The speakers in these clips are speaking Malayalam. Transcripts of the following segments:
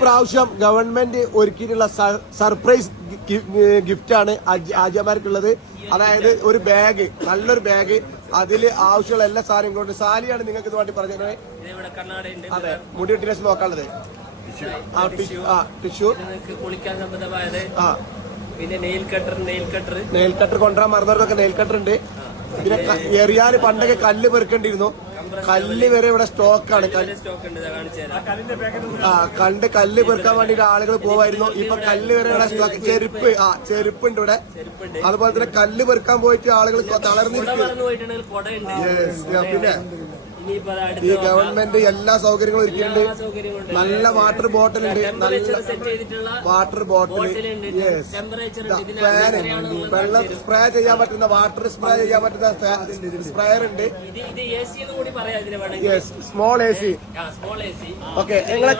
പ്രാവശ്യം ഗവൺമെന്റ് ഒരുക്കിയിട്ടുള്ള സർപ്രൈസ് ഗിഫ്റ്റ് ആണ് ആജിമാർക്കുള്ളത്. അതായത് ഒരു ബാഗ്, നല്ലൊരു ബാഗ്, അതിൽ ആവശ്യമുള്ള എല്ലാ സാധനങ്ങളും. സാലിയാണ് നിങ്ങൾക്ക് ഇത് വേണ്ടി പറഞ്ഞത്. അതെ, മുടി വെട്ടിനേഷൻ നോക്കാനുള്ളത്. ടിഷ്യൂ, കുളിക്കാൻ സംബന്ധമായത്, പിന്നെ നെയിൽ കട്ടർ കൊണ്ടുവരാൻ മറന്നവർക്കൊക്കെ നെയിൽ കട്ടർ ഉണ്ട്. പിന്നെ എറിയാൻ പണ്ടൊക്കെ കല്ല് പെറുക്കേണ്ടിയിരുന്നു. കല്ല് വരെ ഇവിടെ സ്റ്റോക്കാണ്. കല്ല് പെറുക്കാൻ വേണ്ടിട്ട് ആളുകൾ പോവായിരുന്നു. ഇപ്പൊ കല്ല് വരെ ഇവിടെ സ്റ്റോക്ക്. ചെരുപ്പുണ്ട് ഇവിടെ. അതുപോലെ തന്നെ കല്ല് പെറുക്കാൻ പോയിട്ട് ആളുകൾ തളർന്നിരിക്കും. പിന്നെ ഈ ഗവൺമെന്റ് എല്ലാ സൗകര്യങ്ങളും ഒരുക്കിയിട്ടുണ്ട്. നല്ല വാട്ടർ ബോട്ടിൽ ഉണ്ട്. നല്ല വാട്ടർ ബോട്ടിൽ, ഫാന്, വെള്ളം സ്പ്രേ ചെയ്യാൻ പറ്റുന്ന, വാട്ടർ സ്പ്രേ ചെയ്യാൻ പറ്റുന്ന സ്പ്രേയർ ഉണ്ട്. Small AC. ഓക്കെ, നിങ്ങളെ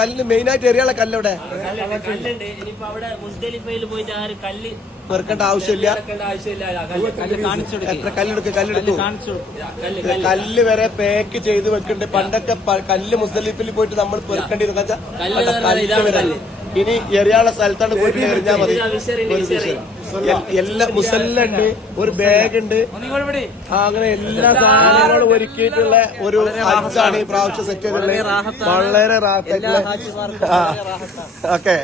കല്ല് മെയിനായിട്ട് എറിയാനുള്ള കല്ലുടെ പെറുക്കേണ്ട ആവശ്യമില്ല. എത്ര കല്ലെടുക്കും? കല്ല് വരെ പാക്ക് ചെയ്ത് വെക്കുന്നുണ്ട്. പണ്ടൊക്കെ കല്ല് മുസ്തലിഫിൽ പോയിട്ട് നമ്മൾ പെറുക്കേണ്ടിരുന്ന കല്ല് വരെ ഇനി എറിയാനുള്ള സ്ഥലത്താണ് പോയിട്ട് എറിഞ്ഞാൽ മതി. എല്ലാ മുസല്ലുണ്ട്, ഒരു ബാഗ് ഉണ്ട്, അങ്ങനെ എല്ലാ സാധനങ്ങളും ഒരുക്കിയിട്ടുള്ള ഒരു ഹജ്ജാണ് ഈ പ്രാവശ്യം സെറ്റ് ചെയ്തിട്ടുള്ളത്. വളരെ റാഹത്തായിട്ടുള്ള. ഓക്കെ.